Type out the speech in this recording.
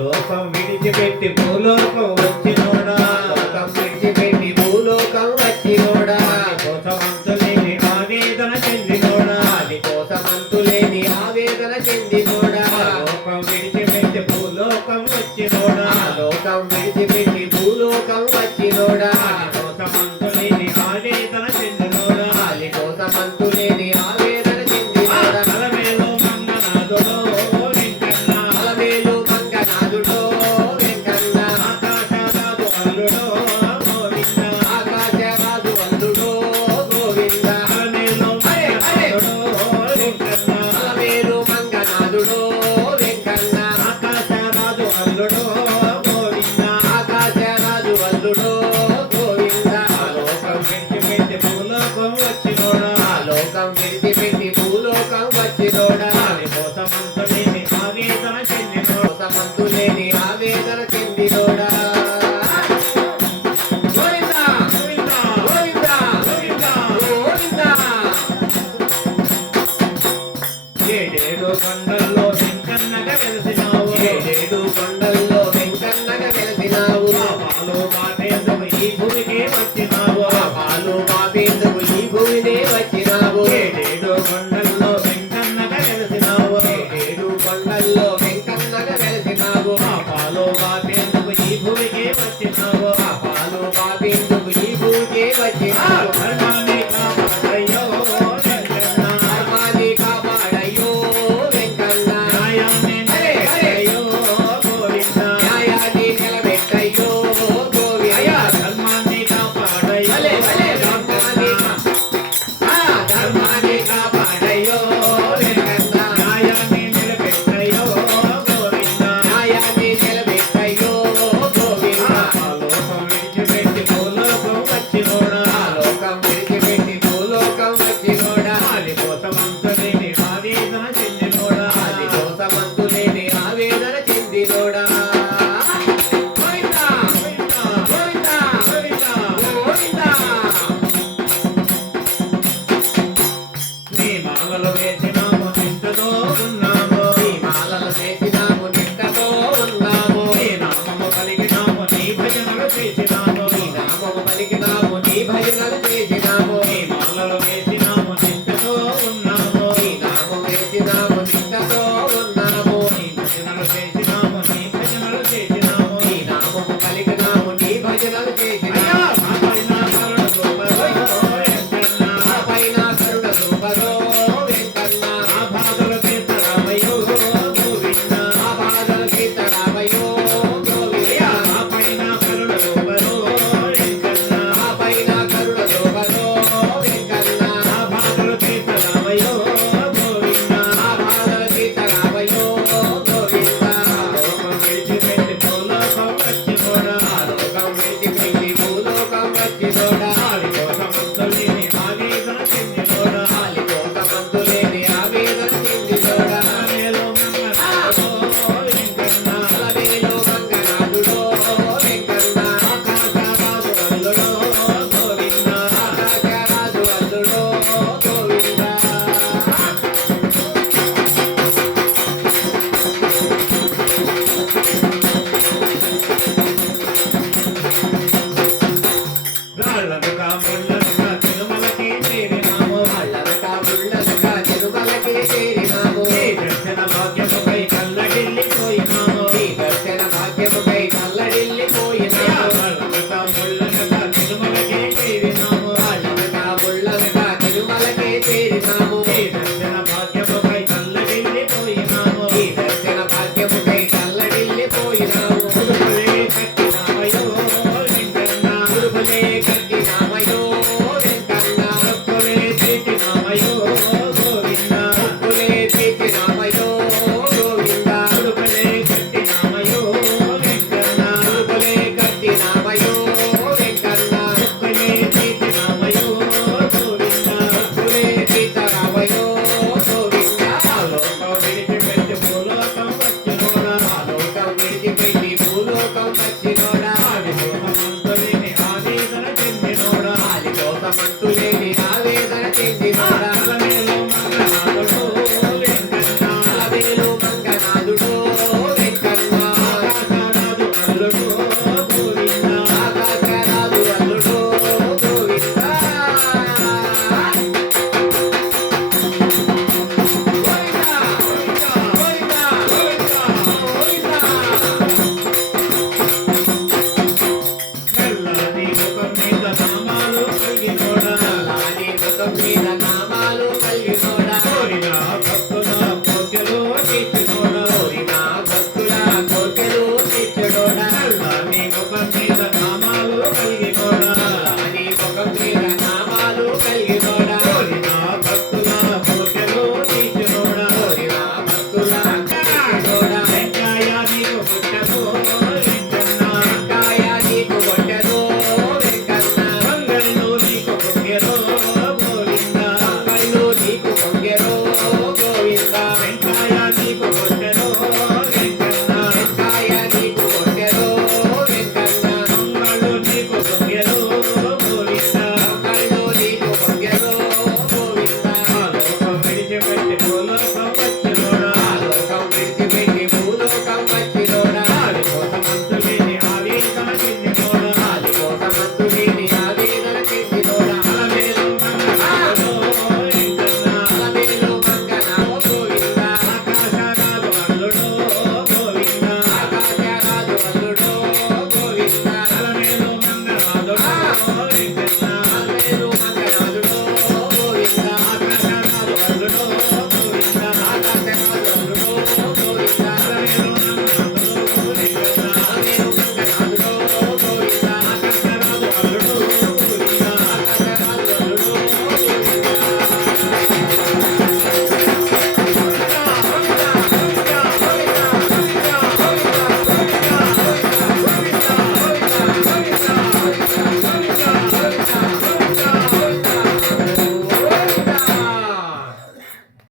లోకం విడిచిపెట్టి భూలోకం వచ్చినోడా లోకం విడిచిపెట్టి భూలోకం వచ్చినోడా కోసమంతులేని ఆవేదన చెందినోడా అది కోసమంతులేని ఆవేదన చెందినోడా లోకం విడిచిపెట్టి భూలోకం వచ్చినోడా లోకం విడిచిపెట్టి భూలోకం వచ్చినోడా కోసమంతులేని ఆవేదన చెందినోడా అది కోసమంతులేని ఆవేదన చెందినోడా అలమేలు మంగనాథుడో వెంకన్న అలమేలు మంగనాథుడో వెంకన్న ఆకాశరాజు అల్లుడో గోవింద ఆకాశరాజు అల్లుడో గోవింద అలమేలు మంగనాథుడో వెంకన్న అలమేలు మంగనాథుడో వెంకన్న ఆకాశరాజు అల్లుడో గోవింద ఆకాశరాజు అల్లుడో గోవింద లోకం విడిచిపెట్టి భూలోకం వచ్చినోడా లోకం విడిచిపెట్టి భూలోకం వచ్చినోడా కోసమంతులేని ఆవేదన చెందినోడా కోసమంతులేని ఆవేదన చెందినోడా గోవింద గోవింద గోవింద గోవింద గోవింద ఏడేడు కొండల్లో వెంకన్నగా వెలిసినావు ఏడేడు కొండల్లో వెంకన్నగా వెలిసినావు పాలు పాటేందుకు ఈ భూమికి వచ్చినావు పాలు పాపేందుకు ఈ భూమినే వచ్చినావు ఏడేడు కొండల్లో వెంకన్నగా వెలిసినావు ఏడేడు కొండల్లో వెంకన్నగా వెలిసినావు పాలు పాటేందుకు ఈ భూమికి వచ్చినావు పాలు పాపేందుకు ఈ భూమికే వచ్చినావు ధర్మాన్ని కాపాడయ్యో వెంకన్న ధర్మాన్ని కాపాడయ్యో వెంకన్న న్యాయాన్ని నిలబెట్టయ్యో గోవింద న్యాయాన్ని నిలబెట్టయ్యో గోవింద ధర్మాన్ని కాపాడయ్యో భలే భలే ధర్మాన్ని ధర్మాన్ని కాపాడయ్యో వెంకన్న న్యాయాన్ని నిలబెట్టయ్యో గోవింద న్యాయాన్ని నిలబెట్టయ్యో గోవింద లోకం విడిచిపెట్టి భూలోకం వచ్చినోడా లోకం విడిచిపెట్టి భూలోకం వచ్చినోడా అది కోసమంతులేని ఆవేదన చెందినోడా అది కోసమంతులేని ఆవేదన చెందినోడా గోవింద గోవింద గోవింద నీ మాలలు వేసినాము నింటతో ఉన్నాము నీ మాలలు వేసినాము నిట్టతో ఉన్నాము నీ నామము కలిగినాము నీ భజనలు చేసినాము నీ నామము పలికినాము నీ భజనలు చేసినాము నీ మాలలు వేసినాము నింటతో ఉన్నాము నీ నామం వేసినాము నిట్టతో ఉన్నాము నీ భజనలు చేసినాము నీ భజనలు చేసినాము నీ నామము పలికినాము నీ భజనలు అయ్యా చేసినాము మా పైన కరుణ చూపరో వెంకన్న ఆ పైన కరుణ చూపరో వెంకన్న ఆ బాధలు తీర్చరామయ్యో గోవింద ఆ బాధలు తీర్చరామయ్యో గోవింద మా పైన కరుణ చూపరో వెంకన్న ఆ పైన కరుణ చూపరో వెంకన్న ఆ బాధలు తీర్చరామయ్యో గోవింద ఆ బాధలు తీర్చరామయ్యో గోవింద లోకం విడిచిపెట్టి భూలోకం వచ్చినోడా లోకం విడిచిపెట్టి భూలోకం వచ్చినోడా ఆది కోసమంతులేని ఆవేదన చెందినోడా ఆలి కోసమంతులేని ఆవేదన చెందినోడా అలమేలు మంగనాథుడో వెంకన్న అలమేలు మంగనాథుడో వెంకన్న ఆకాశరాజు అల్లుడో గోవింద ఆకాశరాజు అల్లుడో గోవింద రాళ్ళనుగా ముళ్ళనుగా తిరుమలకి చేరినాము అల్లరక ముళ్ళనుక తిరుమలకి చేరినాము ఈ దర్శన భాగ్యముపై కల్లడిల్లిపోయినాము ఈ దర్శన భాగ్యముకై కల్లడిల్లిపోయినాము రాళ్ళనుగా ముళ్ళనుగా తిరుమలకి చేరినాము అల్లరక ముళ్ళనుక తిరుమలకి చేరినాము ఈ దర్శన భాగ్యముపై కల్లడిల్లిపోయినాము ఈ దర్శన భాగ్యముకై కల్లడిల్లిపోయినాము ఉడుపులే కట్టినామయ్యో వెంకన్న ఉరుములే కట్టినామయో వెంకన్న భక్తులే తీర్చినామయ్యో గోవింద ఉప్పులే తీర్చినామయో గోవింద ఉడుపులే కట్టినామయ్యో వెంకన్న ఉరుములే కట్టినామయో వెంకన్న ఉప్పులే తీర్చినామయ్యో గోవింద ఉప్పులే తీర్చరామయో గోవింద లోకం విడిచిపెట్టి భూలోకం వచ్చినోడా లోకం విడిచిపెట్టి